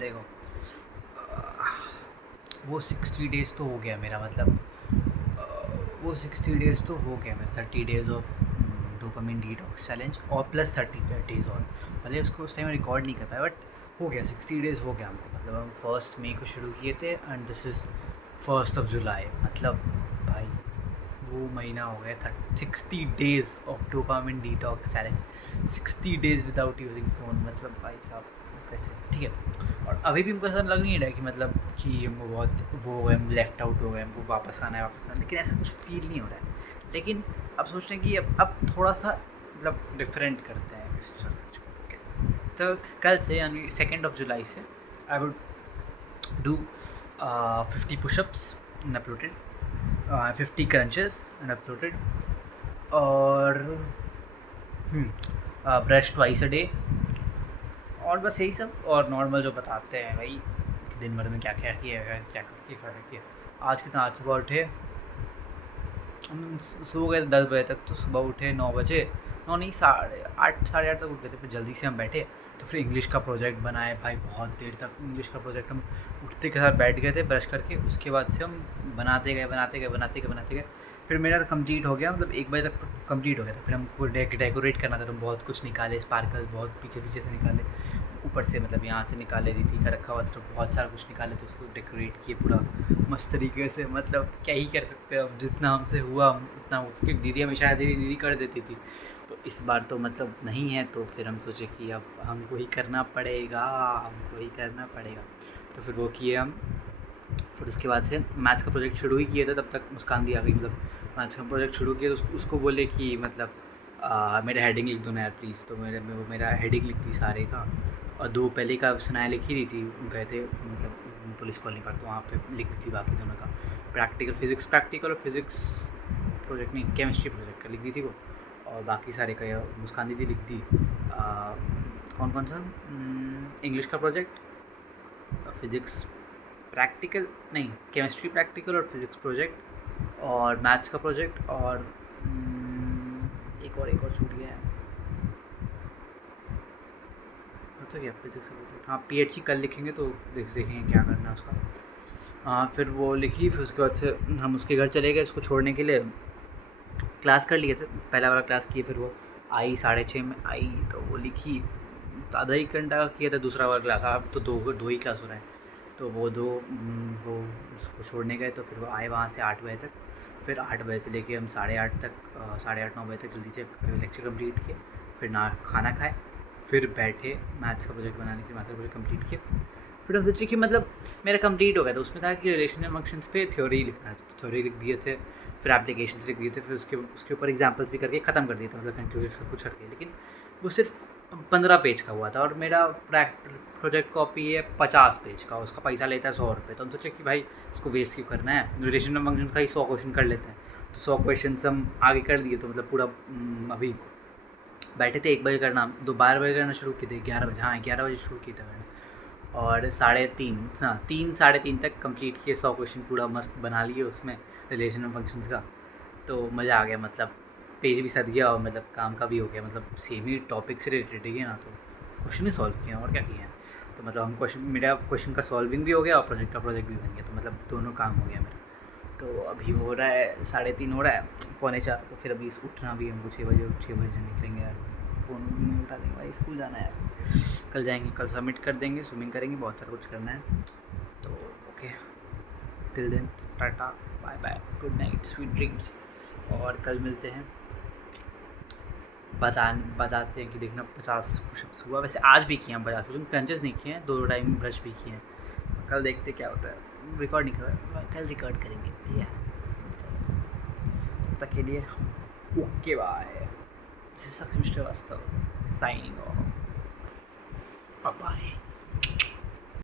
देखो वो 60 डेज़ तो हो गया मेरा, मतलब वो 60 डेज़ तो हो गया मेरा, 30 days of dopamine detox challenge और प्लस 30 डेज़ और, भले उसको उस टाइम रिकॉर्ड नहीं कर पाया बट हो गया 60 डेज़ हो गया हमको। मतलब हम 1 मई को शुरू किए थे एंड दिस इज़ 1 जुलाई, मतलब भाई वो महीना हो गया 60 days of dopamine detox challenge, 60 days without using phone, मतलब भाई साहब कैसे, ठीक है। और अभी भी हमको ऐसा लग नहीं रहा है कि मतलब कि हमको बहुत वो हो गए, हम लेफ़्ट आउट हो गए, हमको वापस आना है, लेकिन ऐसा कुछ फील नहीं हो रहा है। लेकिन अब सोच रहे हैं कि अब थोड़ा सा मतलब डिफरेंट करते हैं इस चैलेंज को। ओके, तो कल से यानी 2 जुलाई से I would do 50 pushups and uploaded, 50 crunches and uploaded, और ब्रश ट्वाइस अ डे, और बस यही सब। और नॉर्मल जो बताते हैं भाई दिन भर में क्या क्या किया है, क्या किया। आज कितना, आज सुबह उठे, हम सो गए 10 बजे तक, तो सुबह उठे 9 बजे, 9 नहीं 8:30 साढ़े 8 तक उठ गए थे। फिर जल्दी से हम बैठे, तो फिर इंग्लिश का प्रोजेक्ट बनाए भाई, बहुत देर तक इंग्लिश का प्रोजेक्ट हम उठते के साथ बैठ गए थे ब्रश करके। उसके बाद से हम बनाते गए। फिर मेरा कंप्लीट हो गया, मतलब 1 बजे तक कंप्लीट हो गया था। फिर हमको डेकोरेट करना था, तो बहुत कुछ निकाले, स्पार्कल बहुत पीछे से निकाले, ऊपर से मतलब यहाँ से निकाले, दीदी का रखा हुआ था तो बहुत सारा कुछ निकाले, तो उसको डेकोरेट किए पूरा मस्त तरीके से। मतलब क्या ही कर सकते हैं, अब जितना हमसे हुआ उतना हुआ, क्योंकि दीदी हमेशा दीदी कर देती थी, तो इस बार तो मतलब नहीं है, तो फिर हम सोचे कि अब हमको ही करना पड़ेगा। तो फिर वो किए हम। फिर उसके बाद से मैथ्स का प्रोजेक्ट शुरू ही किया था, तब तक मुस्कान दी आ गई। मतलब मैथ्स का प्रोजेक्ट शुरू किया तो उसको बोले कि मतलब मेरा हेडिंग लिख दो ना यार प्लीज़, तो वो मेरा हेडिंग लिख दी सारे का, और 2 पहले का सुनाया लिखी दी थी, गए थे मतलब पुलिस कॉलोनी पर, तो वहाँ पे लिख दी थी बाकी दोनों का। फिज़िक्स प्रैक्टिकल और फिज़िक्स प्रोजेक्ट नहीं, केमिस्ट्री प्रोजेक्ट का लिख दी थी वो, और बाकी सारे का मुस्कान दीदी लिख दी। कौन सा, इंग्लिश का प्रोजेक्ट, फिज़िक्स प्रैक्टिकल नहीं, केमिस्ट्री प्रैक्टिकल और फिज़िक्स प्रोजेक्ट, और मैथ्स का प्रोजेक्ट, और एक और छूट गया है, तो क्या फिज़िक्स का प्रोजेक्ट, हाँ पीएचई कल लिखेंगे, तो देखेंगे क्या करना है उसका। फिर वो लिखी, फिर उसके बाद से हम उसके घर चले गए उसको छोड़ने के लिए। क्लास कर लिए थे, पहला वाला क्लास किए, फिर वो आई 6:30 में आई, तो वो लिखी, तो आधा ही घंटा किया था दूसरा वाला क्लास, अब तो दो ही क्लास हो रहा है, तो वो उसको छोड़ने गए, तो फिर वो आए वहाँ से 8 बजे तक। फिर 8 बजे से लेके हम 8:30 तक, 8:30-9 बजे तक जल्दी से लेक्चर कंप्लीट किए, फिर खाना खाए, फिर बैठे मैथ्स का प्रोजेक्ट बनाने के, मैथ्स का प्रोजेक्ट कंप्लीट किए। फिर हम सोचे कि मतलब मेरा कंप्लीट हो गया, तो उसमें था कि रिलेशनल फंक्शंस पे थ्योरी लिखना है, तो थ्योरी लिख दिए थे, फिर एप्लीकेशंस लिख दिए थे, फिर उसके ऊपर एग्जाम्पल्स भी करके ख़त्म कर दिए थे, मतलब कंक्लूजन सब कुछ करके। लेकिन वो सिर्फ 15 पेज का हुआ था, और मेरा प्रोजेक्ट कॉपी है 50 पेज का, उसका पैसा लेता है 100 रुपये। तो हम सोचे कि भाई उसको वेस्ट क्यों करना है, रिलेशनल फंक्शन का ही 100 क्वेश्चन कर लेते हैं। तो 100 क्वेश्चन हम आगे कर दिए, तो मतलब पूरा अभी बैठे थे 1 बजे करना, 12 बजे करना शुरू किए थे, 11 बजे, हाँ 11 बजे शुरू किया था मैंने, और 3:30 तक कंप्लीट किए, 100 क्वेश्चन पूरा मस्त बना लिए उसमें रिलेशनल फंक्शंस का। तो मज़ा आ गया, मतलब पेज भी सद गया, और मतलब काम का भी हो गया, मतलब सेम ही टॉपिक से रिलेटेड ही है ना, तो क्वेश्चन ही सॉल्व किए और क्या किए हैं। तो मतलब मेरा क्वेश्चन का सॉल्विंग भी हो गया और प्रोजेक्ट भी बन गया, तो मतलब दोनों काम हो गया मेरा। तो अभी हो रहा है 3:30 हो रहा है, 3:45, तो फिर अभी उठना भी हमको 6 बजे से निकलेंगे यार, फ़ोन नहीं उठा देंगे भाई, स्कूल जाना है यार, कल जाएंगे, कल सबमिट कर देंगे, स्विमिंग करेंगे, बहुत सारा कुछ करना है। तो okay, till then tata bye bye, good night, sweet dreams, और कल मिलते हैं। बताते हैं कि देखना 50 पुशअप्स हुआ, वैसे आज भी किए हैं 50 पुशअप, क्रंचेस नहीं किए हैं, 2 टाइम ब्रश भी किए हैं। कल देखते क्या होता है, रिकॉर्ड नहीं कर रहा, कल रिकॉर्ड करेंगे, ठीक है। तब तक के लिए okay bye, this is Akshay Srivastava signing off, bye.